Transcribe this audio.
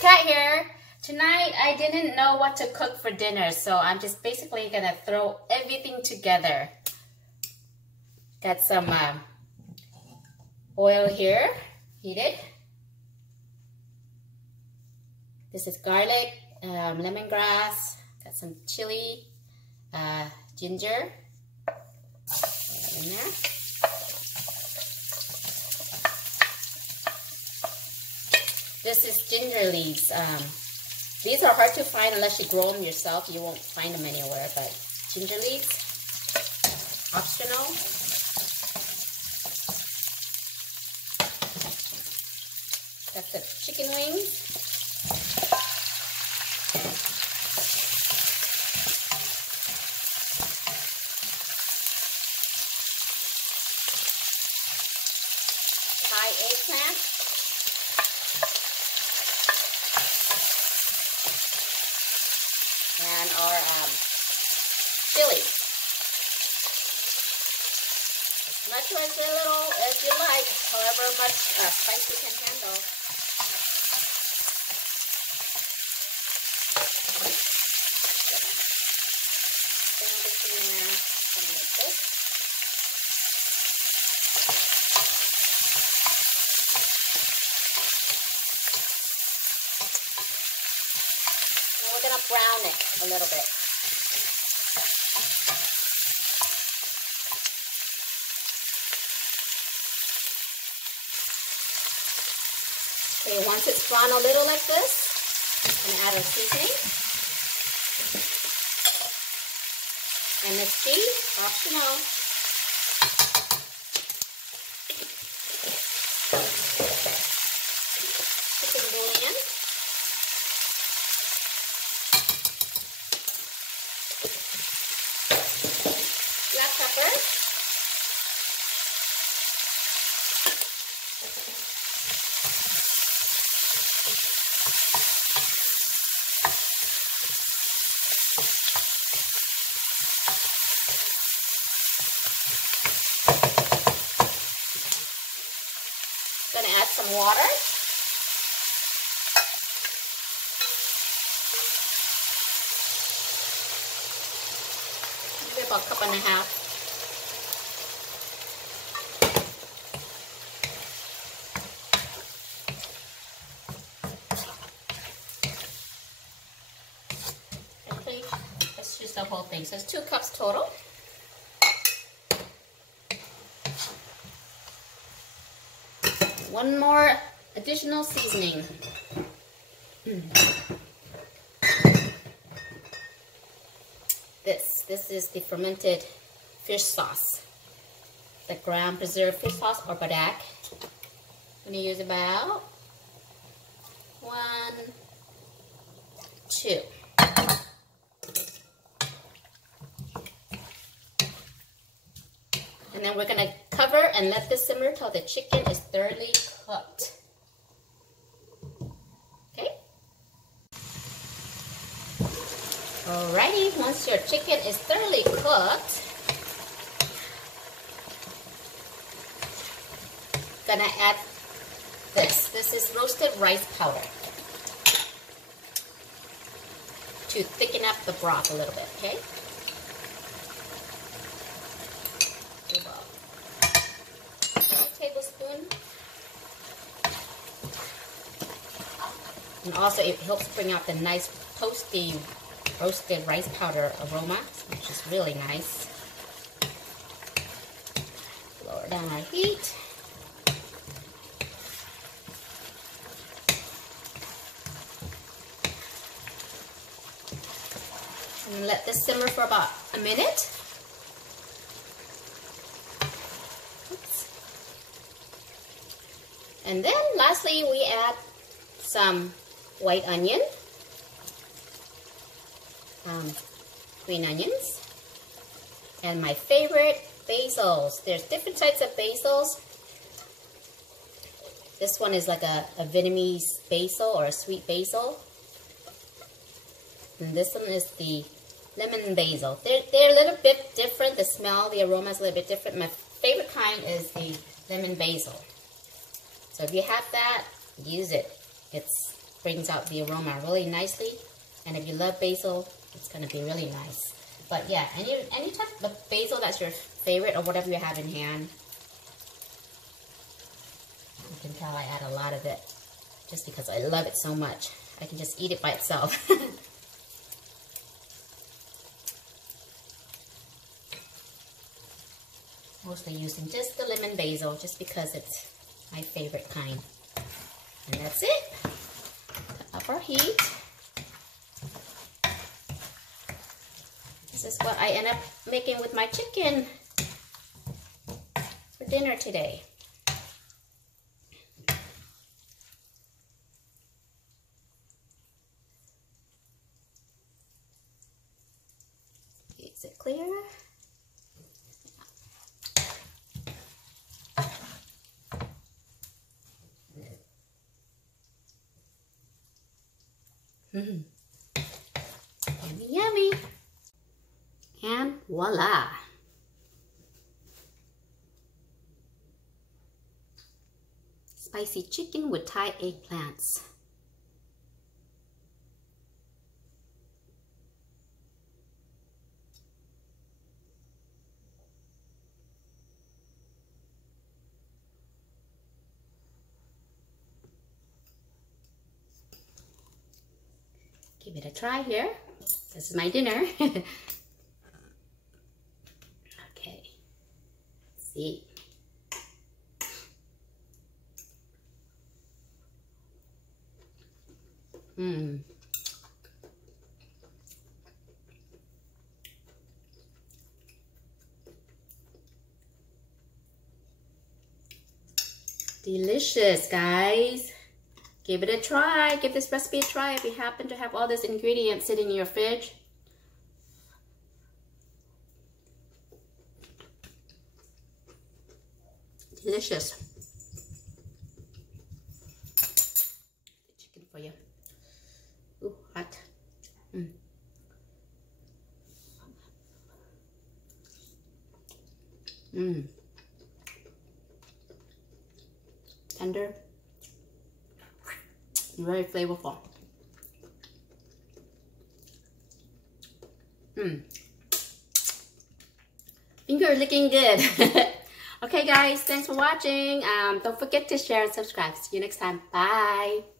guys, Kat here. Tonight I didn't know what to cook for dinner, so I'm just basically gonna throw everything together. Got some oil here, heated. This is garlic, lemongrass, got some chili, ginger, in there. This is ginger leaves. These are hard to find unless you grow them yourself. You won't find them anywhere, but ginger leaves, optional. Got the chicken wings. Thai eggplant. And our chili. As much or as little as you like, however much spice you can handle. Bring this in there, something like this. We're going to brown it a little bit. Okay, once it's brown a little like this, I'm going to add our seasoning. MSG, optional. Chicken bouillon. Black pepper, gonna add some water. Maybe about a cup and a half. Okay, let's use the whole thing. So it's 2 cups total. One more additional seasoning. This is the fermented fish sauce. The ground preserved fish sauce or badak. I'm going to use about 1, 2. And then we're going to cover and let this simmer till the chicken is thoroughly cooked. Okay? Alrighty, once your chicken is thoroughly cooked, gonna add this. This is roasted rice powder to thicken up the broth a little bit, okay? About 1 tablespoon. And also it helps bring out the nice toasty roasted rice powder aroma, which is really nice. Lower down our heat. And let this simmer for about a minute. Oops. And then lastly we add some white onion. Green onions, and my favorite, basils. There's different types of basils. This one is like a Vietnamese basil or a sweet basil, and this one is the lemon basil. They're a little bit different. The smell, the aroma is a little bit different. My favorite kind is the lemon basil. So if you have that, use it. It's brings out the aroma really nicely. And if you love basil, it's gonna be really nice. But yeah, any type of basil that's your favorite or whatever you have in hand. You can tell I add a lot of it just because I love it so much. I can just eat it by itself. Mostly using just the lemon basil just because it's my favorite kind. And that's it. Up our heat. This is what I end up making with my chicken for dinner today. Is it clear? Yummy, yummy. And voila. Spicy chicken with Thai eggplants. Give it a try here. This is my dinner. Okay. Let's see. Delicious, guys. Give it a try. Give this recipe a try if you happen to have all these ingredients sitting in your fridge. Delicious. Chicken for you. Ooh, hot. Tender. Very flavorful. Finger looking good. Okay guys, thanks for watching. Don't forget to share and subscribe. See you next time. Bye.